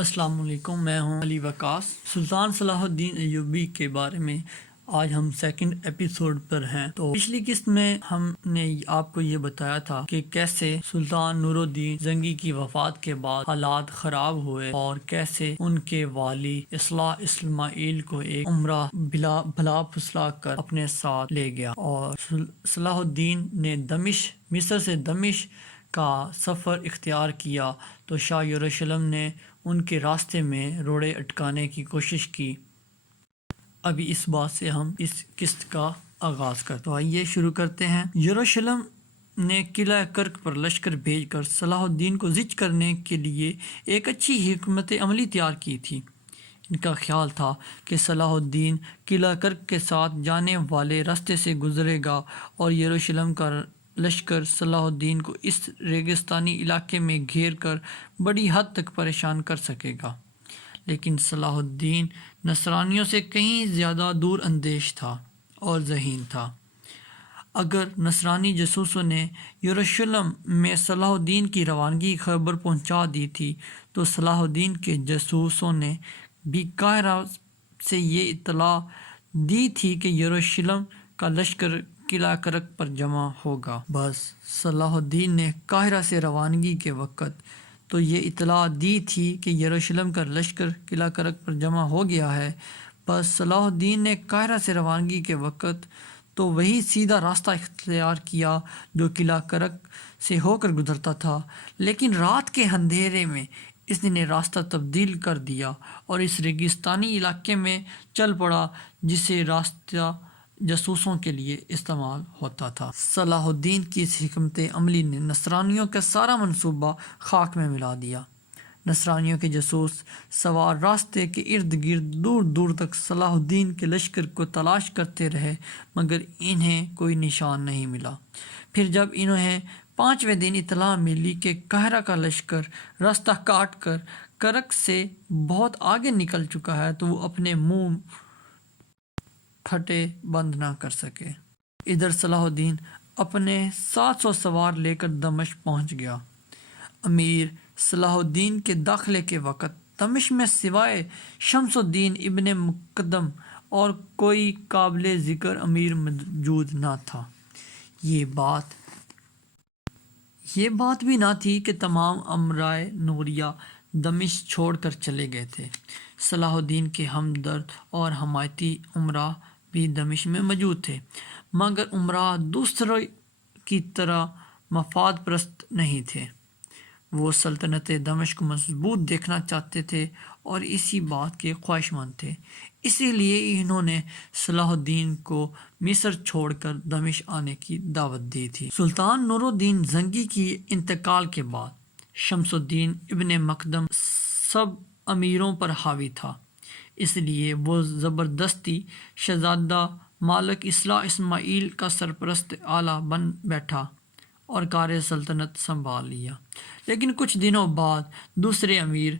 السلام علیکم، میں ہوں علی وقاص۔ سلطان صلاح الدین ایوبی کے بارے میں آج ہم سیکنڈ ایپیسوڈ پر ہیں۔ تو پچھلی قسط میں ہم نے آپ کو یہ بتایا تھا کہ کیسے سلطان نور الدین زنگی کی وفات کے بعد حالات خراب ہوئے اور کیسے ان کے والی اصلاح اسماعیل کو ایک عمرہ بلا پھسلا کر اپنے ساتھ لے گیا، اور صلاح الدین نے مصر سے دمشق کا سفر اختیار کیا تو شاہ یروشلم نے ان کے راستے میں روڑے اٹکانے کی کوشش کی۔ ابھی اس بات سے ہم اس قسط کا آغاز کرتے ہیں، تو آئیے شروع کرتے ہیں۔ یروشلم نے قلعہ کرک پر لشکر بھیج کر صلاح الدین کو ضبط کرنے کے لیے ایک اچھی حکمت عملی تیار کی تھی۔ ان کا خیال تھا کہ صلاح الدین قلعہ کرک کے ساتھ جانے والے راستے سے گزرے گا اور یروشلم کا لشکر صلاح الدین کو اس ریگستانی علاقے میں گھیر کر بڑی حد تک پریشان کر سکے گا، لیکن صلاح الدین نصرانیوں سے کہیں زیادہ دور اندیش تھا اور ذہین تھا۔ اگر نصرانی جاسوسوں نے یروشلم میں صلاح الدین کی روانگی کی خبر پہنچا دی تھی تو صلاح الدین کے جاسوسوں نے بھی قاہرہ سے یہ اطلاع دی تھی کہ یروشلم کا لشکر قلعہ کرک پر جمع ہوگا۔ بس صلاح الدین نے قاہرہ سے روانگی کے وقت تو یہ اطلاع دی تھی کہ یروشلم کا لشکر قلعہ کرک پر جمع ہو گیا ہے۔ بس صلاح الدین نے قاہرہ سے روانگی کے وقت تو وہی سیدھا راستہ اختیار کیا جو قلعہ کرک سے ہو کر گزرتا تھا، لیکن رات کے اندھیرے میں اس نے راستہ تبدیل کر دیا اور اس ریگستانی علاقے میں چل پڑا جسے راستہ جاسوسوں کے لیے استعمال ہوتا تھا۔ صلاح الدین کی اس حکمت عملی نے نصرانیوں کا سارا منصوبہ خاک میں ملا دیا۔ نصرانیوں کے جاسوس سوار راستے کے ارد گرد دور دور تک صلاح الدین کے لشکر کو تلاش کرتے رہے، مگر انہیں کوئی نشان نہیں ملا۔ پھر جب انہیں 5ویں دن اطلاع ملی کہ قاہرہ کا لشکر راستہ کاٹ کر کرک سے بہت آگے نکل چکا ہے تو وہ اپنے منہ پھٹے بند نہ کر سکے۔ ادھر صلاح الدین اپنے 700 سوار لے کر دمشق پہنچ گیا۔ امیر صلاح الدین کے داخلے کے وقت دمشق میں سوائے شمس الدین ابن مقدم اور کوئی قابل ذکر امیر موجود نہ تھا۔ یہ بات بھی نہ تھی کہ تمام امرائے نوریہ دمشق چھوڑ کر چلے گئے تھے۔ صلاح الدین کے ہمدرد اور حمایتی امراء بھی دمشق میں موجود تھے، مگر امراء دوسروں کی طرح مفاد پرست نہیں تھے۔ وہ سلطنت دمشق کو مضبوط دیکھنا چاہتے تھے اور اسی بات کے خواہشمند تھے، اسی لیے انہوں نے صلاح الدین کو مصر چھوڑ کر دمشق آنے کی دعوت دی تھی۔ سلطان نور الدین زنگی کی انتقال کے بعد شمس الدین ابن مقدم سب امیروں پر حاوی تھا، اس لیے وہ زبردستی شہزادہ مالک اصلاح اسماعیل کا سرپرست اعلیٰ بن بیٹھا اور کار سلطنت سنبھال لیا۔ لیکن کچھ دنوں بعد دوسرے امیر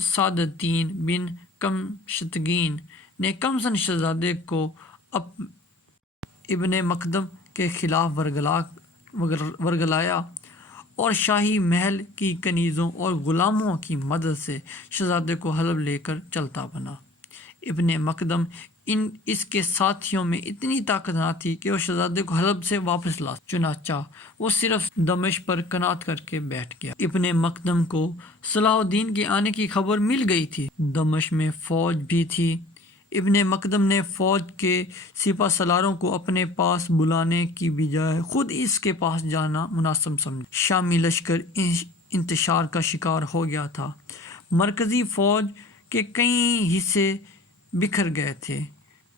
سعادتین بن کمشتگین نے کمسن شہزادے کو ابن مقدم کے خلاف ورگلایا اور شاہی محل کی کنیزوں اور غلاموں کی مدد سے شہزادے کو حلب لے کر چلتا بنا۔ ابن مقدم اس کے ساتھیوں میں اتنی طاقت نہ تھی کہ وہ شہزادے کو حلب سے واپس لا، چنانچہ وہ صرف دمشق پر قناعت کر کے بیٹھ گیا۔ ابن مقدم کو صلاح الدین کے آنے کی خبر مل گئی تھی، دمشق میں فوج بھی تھی۔ ابن مقدم نے فوج کے سپہ سالاروں کو اپنے پاس بلانے کی بجائے خود اس کے پاس جانا مناسب سمجھا۔ شامی لشکر انتشار کا شکار ہو گیا تھا، مرکزی فوج کے کئی حصے بکھر گئے تھے۔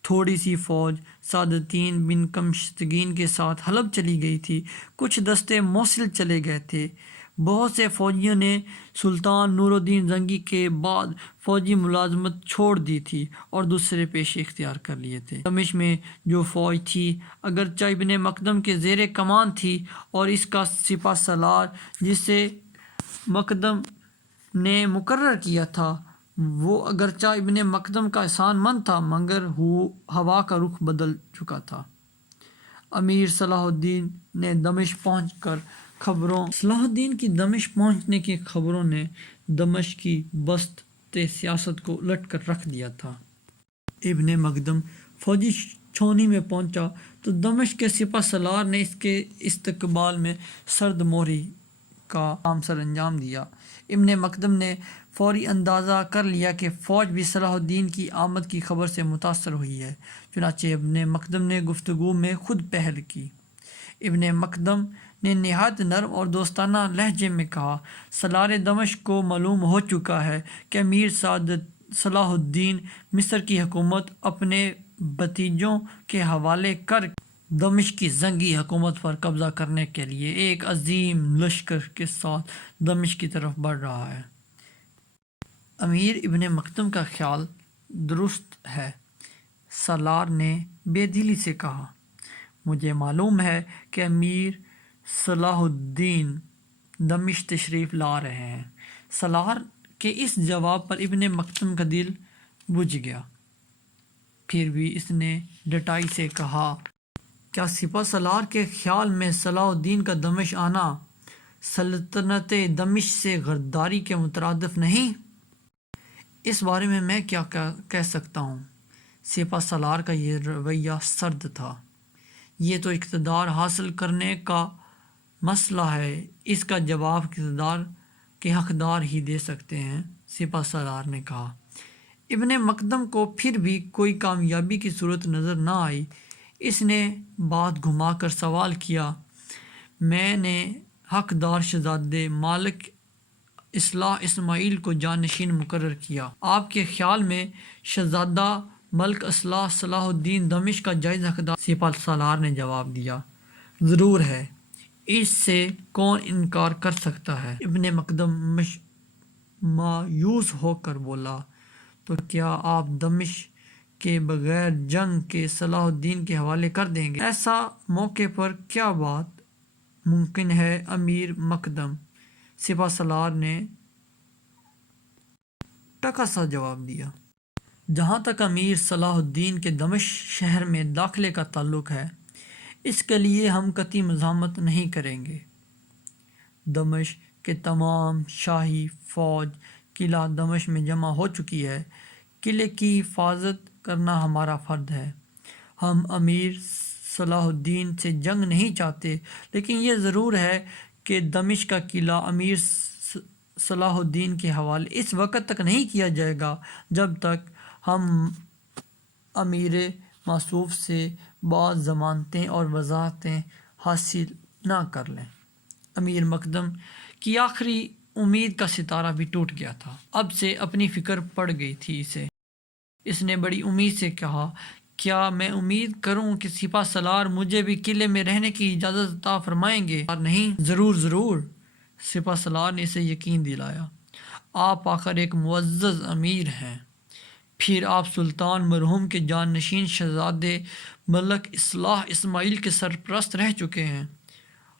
تھوڑی سی فوج سعادتین بن کمشتگین کے ساتھ حلب چلی گئی تھی، کچھ دستے موصل چلے گئے تھے۔ بہت سے فوجیوں نے سلطان نور الدین زنگی کے بعد فوجی ملازمت چھوڑ دی تھی اور دوسرے پیشے اختیار کر لیے تھے۔ دمشق میں جو فوج تھی اگرچہ ابن مقدم کے زیر کمان تھی اور اس کا سپہ سالار جسے مقدم نے مقرر کیا تھا وہ اگرچہ ابن مقدم کا احسان مند تھا، مگر ہوا کا رخ بدل چکا تھا۔ امیر صلاح الدین نے دمشق پہنچ کر خبروں صلاح الدین کی دمشق پہنچنے کی خبروں نے دمشق کی بست سیاست کو الٹ کر رکھ دیا تھا۔ ابن مقدم فوجی چھونی میں پہنچا تو دمشق کے سپہ سالار نے اس کے استقبال میں سرد موری کا عام سر انجام دیا۔ ابن مقدم نے فوری اندازہ کر لیا کہ فوج بھی صلاح الدین کی آمد کی خبر سے متاثر ہوئی ہے، چنانچہ ابن مقدم نے گفتگو میں خود پہل کی۔ ابن مقدم نے نہایت نرم اور دوستانہ لہجے میں کہا، سالار دمشق کو معلوم ہو چکا ہے کہ امیر صلاح الدین مصر کی حکومت اپنے بھتیجوں کے حوالے کر دمشق کی زنگی حکومت پر قبضہ کرنے کے لیے ایک عظیم لشکر کے ساتھ دمشق کی طرف بڑھ رہا ہے۔ امیر ابن مقدم کا خیال درست ہے۔ سالار نے بے دلی سے کہا، مجھے معلوم ہے کہ امیر صلاح الدین دمشق تشریف لا رہے ہیں۔ سالار کے اس جواب پر ابن مقدم کا دل بجھ گیا، پھر بھی اس نے ڈٹائی سے کہا، کیا سپہ سالار کے خیال میں صلاح الدین کا دمشق آنا سلطنت دمشق سے غداری کے مترادف نہیں؟ اس بارے میں کیا کہہ سکتا ہوں؟ سپہ سالار کا یہ رویہ سرد تھا۔ یہ تو اقتدار حاصل کرنے کا مسئلہ ہے، اس کا جواب اقتدار کے حقدار ہی دے سکتے ہیں، سپہ سالار نے کہا۔ ابن مقدم کو پھر بھی کوئی کامیابی کی صورت نظر نہ آئی۔ اس نے بات گھما کر سوال کیا، میں نے حقدار شہزادے ملک اصلاح اسماعیل کو جانشین مقرر کیا، آپ کے خیال میں شہزادہ ملک اصلاح صلاح الدین دمشق کا جائز حقدار؟ سپہ سالار نے جواب دیا، ضرور ہے، اس سے کون انکار کر سکتا ہے؟ ابن مقدم مایوس ہو کر بولا، تو کیا آپ دمشق کے بغیر جنگ کے صلاح الدین کے حوالے کر دیں گے؟ ایسا موقع پر کیا بات ممکن ہے امیر مقدم؟ سپہ سالار نے ٹکا سا جواب دیا، جہاں تک امیر صلاح الدین کے دمشق شہر میں داخلے کا تعلق ہے، اس کے لیے ہم قطعی مزاحمت نہیں کریں گے۔ دمشق کے تمام شاہی فوج قلعہ دمشق میں جمع ہو چکی ہے، قلعے کی حفاظت کرنا ہمارا فرض ہے۔ ہم امیر صلاح الدین سے جنگ نہیں چاہتے، لیکن یہ ضرور ہے کہ دمشق کا قلعہ امیر صلاح الدین کے حوالے اس وقت تک نہیں کیا جائے گا جب تک ہم امیر موصوف سے بعض ضمانتیں اور وضاحتیں حاصل نہ کر لیں۔ امیر مقدم کی آخری امید کا ستارہ بھی ٹوٹ گیا تھا، اب سے اپنی فکر پڑ گئی تھی اسے۔ اس نے بڑی امید سے کہا، کیا میں امید کروں کہ سپہ سالار مجھے بھی قلعے میں رہنے کی اجازت عطا فرمائیں گے؟ نہیں، ضرور ضرور، سپہ سالار نے اسے یقین دلایا، آپ آخر ایک معزز امیر ہیں، پھر آپ سلطان مرحوم کے جانشین شہزادے ملک اصلاح اسماعیل کے سرپرست رہ چکے ہیں۔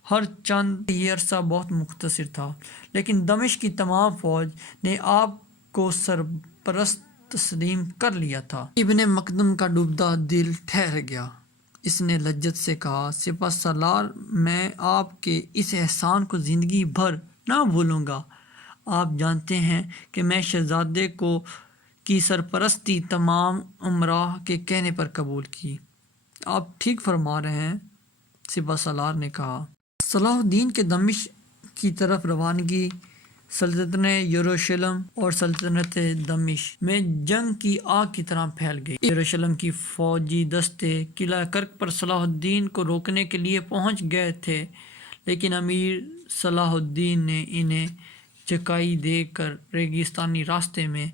ہر چند یہ عرصہ بہت مختصر تھا، لیکن دمشق کی تمام فوج نے آپ کو سرپرست تسلیم کر لیا تھا۔ ابن مقدم کا ڈوبتا دل ٹھہر گیا۔ اس نے لجت سے کہا، سپہ سالار، میں آپ کے اس احسان کو زندگی بھر نہ بھولوں گا۔ آپ جانتے ہیں کہ میں شہزادے کی سرپرستی تمام امراء کے کہنے پر قبول کی۔ آپ ٹھیک فرما رہے ہیں، سپہ سالار نے کہا۔ صلاح الدین کے دمشق کی طرف روانگی سلطنت یروشلم اور سلطنت دمشق میں جنگ کی آگ کی طرح پھیل گئی۔ یروشلم کی فوجی دستے قلعہ کرک پر صلاح الدین کو روکنے کے لیے پہنچ گئے تھے، لیکن امیر صلاح الدین نے انہیں چکائی دے کر ریگستانی راستے میں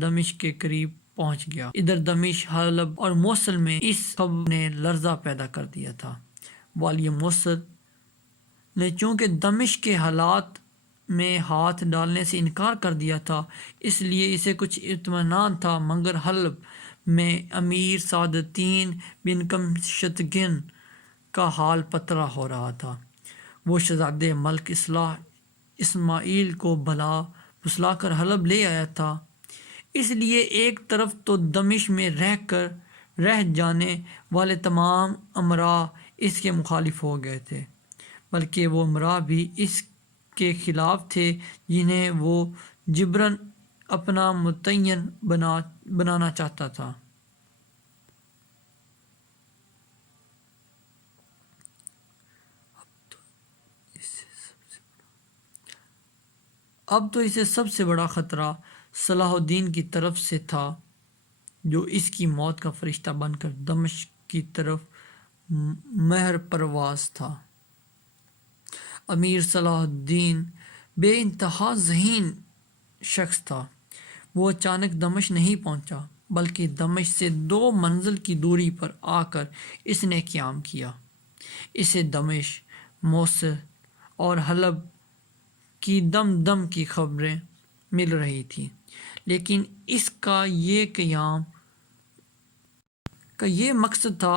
دمشق کے قریب پہنچ گیا۔ ادھر دمشق، حلب اور موصل میں اس خبر نے لرزہ پیدا کر دیا تھا۔ والی موصل نے چونکہ دمشق کے حالات میں ہاتھ ڈالنے سے انکار کر دیا تھا، اس لیے اسے کچھ اطمینان تھا، مگر حلب میں امیر سعد الدین بن قمشتگن کا حال پترا ہو رہا تھا۔ وہ شہزادے ملک اصلاح اسماعیل کو بھلا پھسلا کر حلب لے آیا تھا، اس لیے ایک طرف تو دمشق میں رہ جانے والے تمام امراء اس کے مخالف ہو گئے تھے، بلکہ وہ امراء بھی اس کے خلاف تھے جنہیں وہ جبراً اپنا متعین بنانا چاہتا تھا۔ اب تو اسے سب سے بڑا خطرہ صلاح الدین کی طرف سے تھا، جو اس کی موت کا فرشتہ بن کر دمشق کی طرف مہر پرواز تھا۔ امیر صلاح الدین بے انتہا ذہین شخص تھا۔ وہ اچانک دمشق نہیں پہنچا، بلکہ دمشق سے 2 منزل کی دوری پر آ کر اس نے قیام کیا۔ اسے دمشق، موصل اور حلب کی دم دم کی خبریں مل رہی تھیں، لیکن اس کا یہ مقصد تھا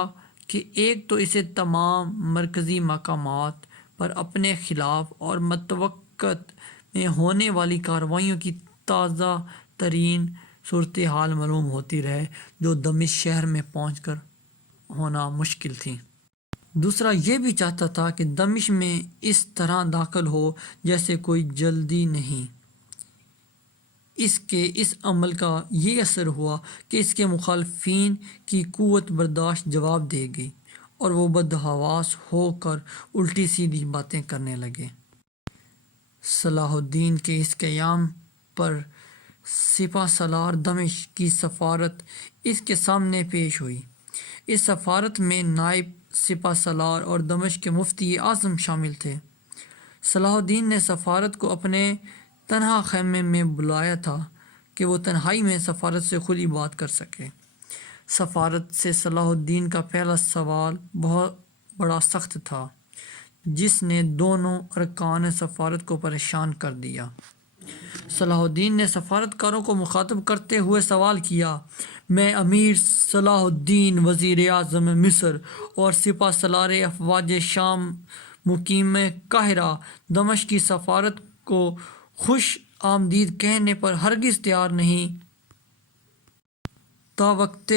کہ ایک تو اسے تمام مرکزی مقامات پر اپنے خلاف اور متوقعات میں ہونے والی کارروائیوں کی تازہ ترین صورتحال معلوم ہوتی رہے، جو دمشق شہر میں پہنچ کر ہونا مشکل تھی۔ دوسرا یہ بھی چاہتا تھا کہ دمشق میں اس طرح داخل ہو جیسے کوئی جلدی نہیں۔ اس عمل کا یہ اثر ہوا کہ اس کے مخالفین کی قوت برداشت جواب دے گئی اور وہ بدحواس ہو کر الٹی سیدھی باتیں کرنے لگے۔ صلاح الدین کے اس قیام پر سپہ سالار دمشق کی سفارت اس کے سامنے پیش ہوئی۔ اس سفارت میں نائب سپہ سالار اور دمشق کے مفتی اعظم شامل تھے۔ صلاح الدین نے سفارت کو اپنے تنہا خیمے میں بلایا تھا کہ وہ تنہائی میں سفارت سے کھلی بات کر سکے۔ سفارت سے صلاح الدین کا پہلا سوال بہت بڑا سخت تھا، جس نے دونوں ارکان سفارت کو پریشان کر دیا۔ صلاح الدین نے سفارتکاروں کو مخاطب کرتے ہوئے سوال کیا: میں امیر صلاح الدین وزیر اعظم مصر اور سپہ سالار افواج شام مقیم قاہرہ دمشق کی سفارت کو خوش آمدید کہنے پر ہرگز تیار نہیں، تا وقت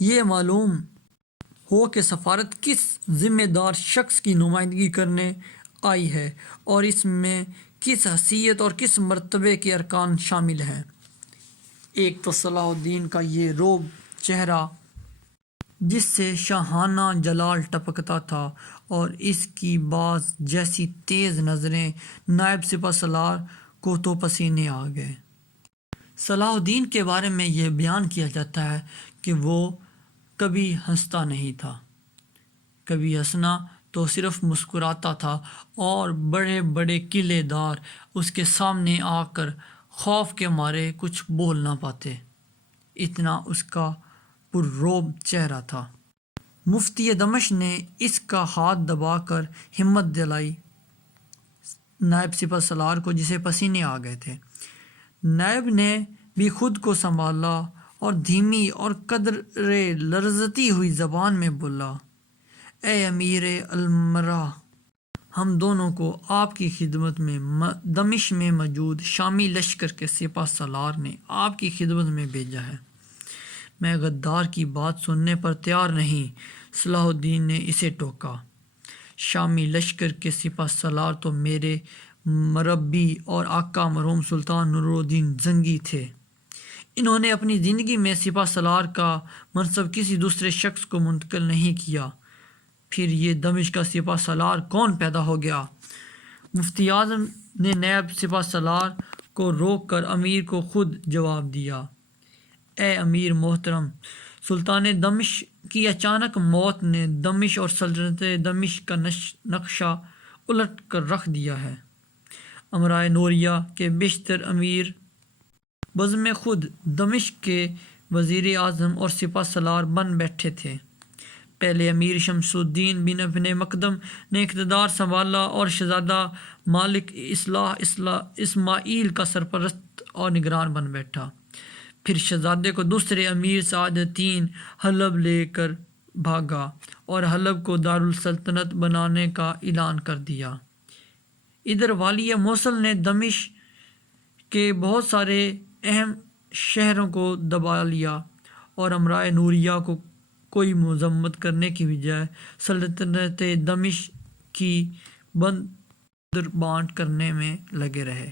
یہ معلوم ہو کہ سفارت کس ذمہ دار شخص کی نمائندگی کرنے آئی ہے اور اس میں کس حیثیت اور کس مرتبے کے ارکان شامل ہیں۔ ایک تو صلاح الدین کا یہ روب چہرہ جس سے شاہانہ جلال ٹپکتا تھا، اور اس کی باز جیسی تیز نظریں نائب سپہ سالار کو تو پسینے آ گئے۔ صلاح الدین کے بارے میں یہ بیان کیا جاتا ہے کہ وہ کبھی ہنستا نہیں تھا، کبھی ہنسنا تو صرف مسکراتا تھا، اور بڑے بڑے قلعے دار اس کے سامنے آ کر خوف کے مارے کچھ بول نہ پاتے، اتنا اس کا پررعب چہرہ تھا۔ مفتی دمشق نے اس کا ہاتھ دبا کر ہمت دلائی نائب سپہ سالار کو، جسے پسینے آ گئے تھے۔ نائب نے بھی خود کو سنبھالا اور دھیمی اور قدرے لرزتی ہوئی زبان میں بولا: اے امیر المرا، ہم دونوں کو آپ کی خدمت میں دمشق میں موجود شامی لشکر کے سپہ سالار نے آپ کی خدمت میں بھیجا ہے۔ میں غدار کی بات سننے پر تیار نہیں، صلاح الدین نے اسے ٹوکا۔ شامی لشکر کے سپہ سالار تو میرے مربی اور آقا مرحوم سلطان نور الدین زنگی تھے۔ انہوں نے اپنی زندگی میں سپہ سالار کا منصب کسی دوسرے شخص کو منتقل نہیں کیا، پھر یہ دمشق کا سپہ سالار کون پیدا ہو گیا؟ مفتی اعظم نے نائب سپہ سالار کو روک کر امیر کو خود جواب دیا: اے امیر محترم، سلطان دمشق کی اچانک موت نے دمشق اور سلطنت دمشق کا نقشہ الٹ کر رکھ دیا ہے۔ امرائے نوریہ کے بیشتر امیر بزم خود دمشق کے وزیر اعظم اور سپہ سالار بن بیٹھے تھے۔ پہلے امیر شمس الدین بن ابن مقدم نے اقتدار سنبھالا اور شہزادہ مالک اسماعیل کا سرپرست اور نگران بن بیٹھا۔ پھر شہزادے کو دوسرے امیر سعد الدین حلب لے کر بھاگا اور حلب کو دارالسلطنت بنانے کا اعلان کر دیا۔ ادھر والی موصل نے دمشق کے بہت سارے اہم شہروں کو دبا لیا اور امرائے نوریہ کو کوئی مذمت کرنے کی بجائے سلطنت دمشق کی بانٹ کرنے میں لگے رہے۔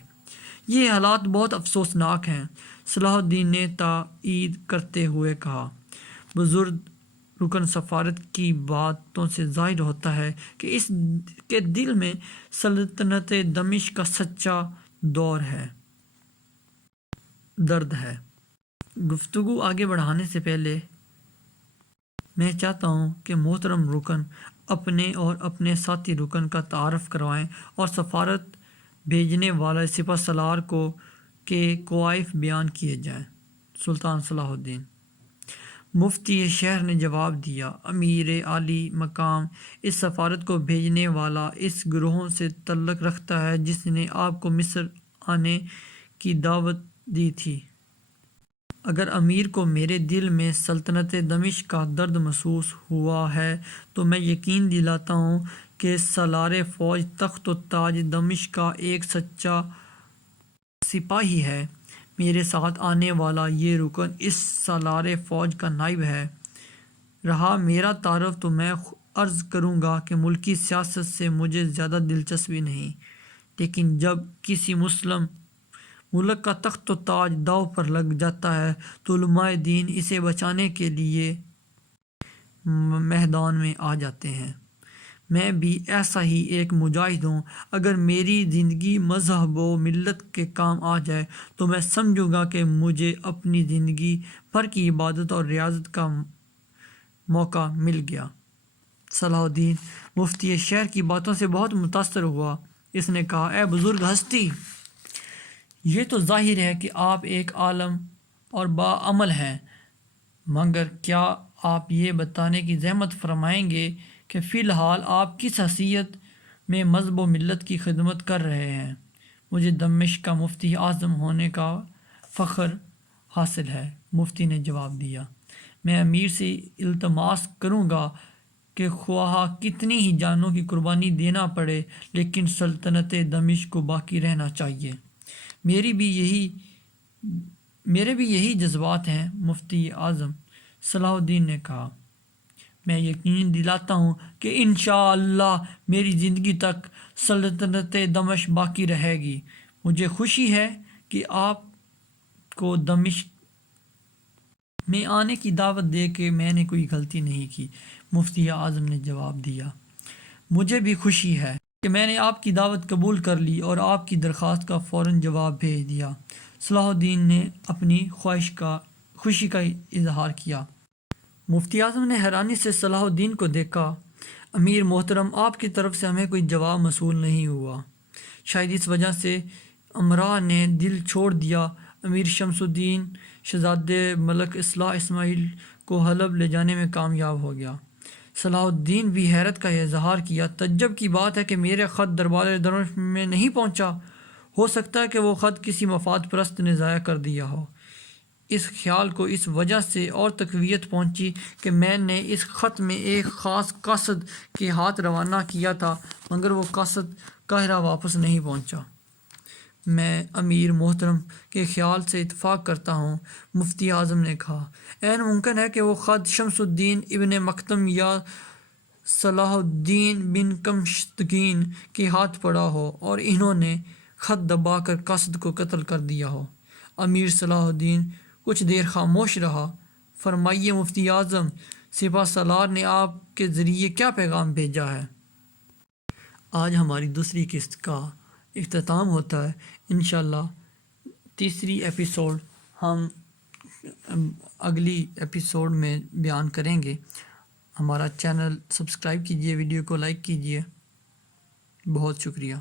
یہ حالات بہت افسوسناک ہیں، صلاح الدین نے تائید کرتے ہوئے کہا۔ بزرگ رکن سفارت کی باتوں سے ظاہر ہوتا ہے کہ اس کے دل میں سلطنت دمشق کا سچا درد ہے۔ گفتگو آگے بڑھانے سے پہلے میں چاہتا ہوں کہ محترم رکن اپنے اور اپنے ساتھی رکن کا تعارف کروائیں اور سفارت بھیجنے والے سپہ سالار کے کوائف بیان کیے جائیں۔ سلطان صلاح الدین۔ مفتی شہر نے جواب دیا، امیر عالی مقام اس سفارت کو بھیجنے والا اس گروہ سے تعلق رکھتا ہے جس نے آپ کو مصر آنے کی دعوت دی تھی۔ اگر امیر کو میرے دل میں سلطنت دمشق کا درد محسوس ہوا ہے تو میں یقین دلاتا ہوں کہ سالار فوج تخت و تاج دمشق کا ایک سچا سپاہی ہے۔ میرے ساتھ آنے والا یہ رکن اس سالار فوج کا نائب ہے۔ رہا میرا تعارف تو میں عرض کروں گا کہ ملکی سیاست سے مجھے زیادہ دلچسپی نہیں، لیکن جب کسی مسلم ملک کا تخت و تاج داؤ پر لگ جاتا ہے تو علماء دین اسے بچانے کے لیے میدان میں آ جاتے ہیں۔ میں بھی ایسا ہی ایک مجاہد ہوں۔ اگر میری زندگی مذہب و ملت کے کام آ جائے تو میں سمجھوں گا کہ مجھے اپنی زندگی بھر کی عبادت اور ریاضت کا موقع مل گیا۔ صلاح الدین مفتی شہر کی باتوں سے بہت متاثر ہوا۔ اس نے کہا، اے بزرگ ہستی، یہ تو ظاہر ہے کہ آپ ایک عالم اور باعمل ہیں، مگر کیا آپ یہ بتانے کی زحمت فرمائیں گے کہ فی الحال آپ کس حیثیت میں مذہب و ملت کی خدمت کر رہے ہیں؟ مجھے دمشق کا مفتی اعظم ہونے کا فخر حاصل ہے۔ مفتی نے جواب دیا، میں امیر سے التماس کروں گا کہ خواہ کتنی ہی جانوں کی قربانی دینا پڑے لیکن سلطنت دمشق کو باقی رہنا چاہیے۔ میرے بھی یہی جذبات ہیں۔ مفتی اعظم صلاح الدین نے کہا، میں یقین دلاتا ہوں کہ انشاءاللہ میری زندگی تک سلطنت دمشق باقی رہے گی۔ مجھے خوشی ہے کہ آپ کو دمشق میں آنے کی دعوت دے کے میں نے کوئی غلطی نہیں کی۔ مفتی اعظم نے جواب دیا، مجھے بھی خوشی ہے کہ میں نے آپ کی دعوت قبول کر لی اور آپ کی درخواست کا فوراً جواب بھیج دیا۔ صلاح الدین نے اپنی خوشی کا اظہار کیا۔ مفتی اعظم نے حیرانی سے صلاح الدین کو دیکھا۔ امیر محترم، آپ کی طرف سے ہمیں کوئی جواب موصول نہیں ہوا، شاید اس وجہ سے امراء نے دل چھوڑ دیا۔ امیر شمس الدین شہزادہ ملک اصلاح اسماعیل کو حلب لے جانے میں کامیاب ہو گیا۔ صلاح الدین بھی حیرت کا اظہار کیا، تعجب کی بات ہے کہ میرے خط دربار دمشق میں نہیں پہنچا۔ ہو سکتا ہے کہ وہ خط کسی مفاد پرست نے ضائع کر دیا ہو۔ اس خیال کو اس وجہ سے اور تقویت پہنچی کہ میں نے اس خط میں ایک خاص قاصد کے ہاتھ روانہ کیا تھا، مگر وہ قاصد قاہرہ واپس نہیں پہنچا۔ میں امیر محترم کے خیال سے اتفاق کرتا ہوں۔ مفتی اعظم نے کہا، عین ممکن ہے کہ وہ خط شمس الدین ابن مکتم یا صلاح الدین بن کمشتگین کے ہاتھ پڑا ہو اور انہوں نے خط دبا کر قاصد کو قتل کر دیا ہو۔ امیر صلاح الدین کچھ دیر خاموش رہا۔ فرمائیے مفتی اعظم، سپہ سالار نے آپ کے ذریعے کیا پیغام بھیجا ہے؟ آج ہماری دوسری قسط کا اختتام ہوتا ہے۔ انشاءاللہ تیسری ایپیسوڈ ہم اگلی ایپیسوڈ میں بیان کریں گے۔ ہمارا چینل سبسکرائب کیجیے، ویڈیو کو لائک کیجیے۔ بہت شکریہ۔